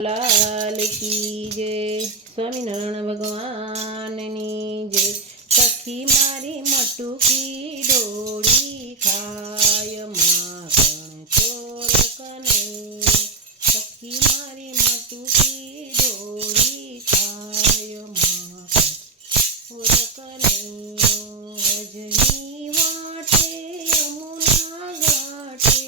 लाल की जय। स्वामीनारायण भगवाननी जय। सखी मारी मटुकी डोળી खाय माखण ચોર કનૈયો। सखी मारी मटुकी डोળી खाय माखण ચોર કનૈયો। રજની વાટે યમુના ઘાટે,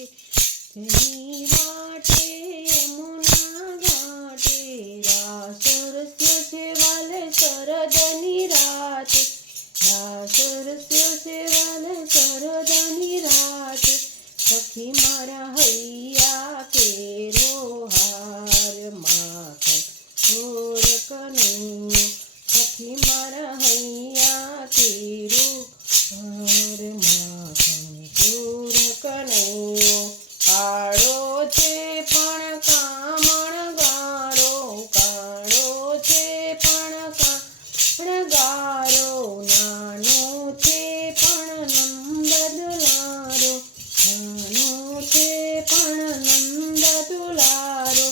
રજની વાટે યમુના ઘાટે, રાસ રસ્યો છે વાલે શરદની રાતે, રાસ રસ્યો છે વાલે શરદની રાતે। સખી મારા હૈયા કેરો હાર માખણ ચોર કનૈયો। સખી મારા હૈયા કેરો હાર માખણ ચોર કનૈયો। કાળો છે પણ કામણ ગારો, કાળો છે પણ કામણ ગારો, નાનો છે પણ નંદ દુલારો, નાનો છે પણ નંદ દુલારો।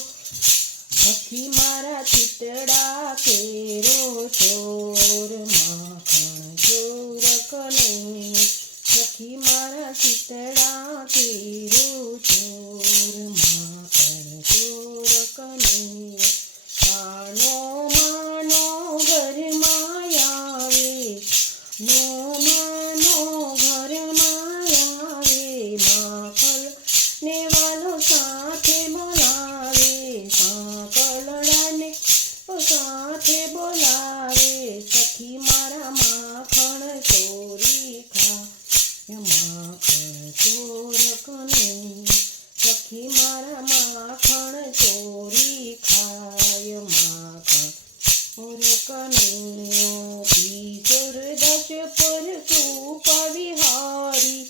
સખી મારા ચિતડા કેરો ચોર માખણ ચોર કનૈયો। સખી મારા ચિતડા કેરો ચોર માખણ ચોર કનૈયો। માનો માનો ઘરમાં આવે, નો માનો ઘરમાં આવે, માખણ ને વાલો સાથે બોલાવે, સાંકળડાને સાથે બોલાવે। સખી મારા માખણ ચોરી ખાય માખણ ચોર કનૈયો। સખી મારા માખણ ચોરી ખાય માખણ ચોર કનૈયો। ઈશ્વર દશ પર કૃપા વિહારી,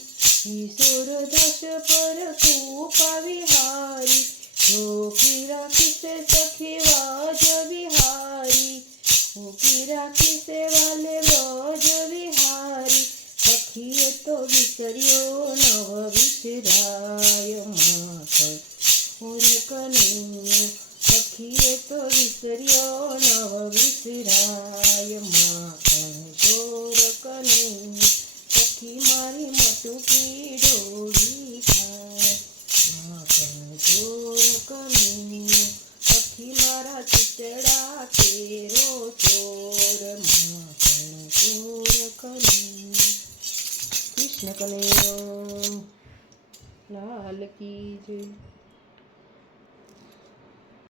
ઈશ્વર દશ પર કૃપા વિહારી, રોકી રાખીશે સખી વાજ વિહારી, રોકી રાખીશે વાલે વાજ વિહારી। સખીએ તો વિસર્યો નવ વિસરાય માખણ ચોર કનૈયો। સખીએ તો વિસર્યો નવ વિસરાય માખણ ચોર કનૈયો। સખી મારી મટુકી ડોળી ખાય માખણ ચોર કનૈયો। સખી મારા ચિતડા કેરો ચોર માખણ ચોર કનૈયો। કૃષ્ણ કનૈયો લાલ કી જય।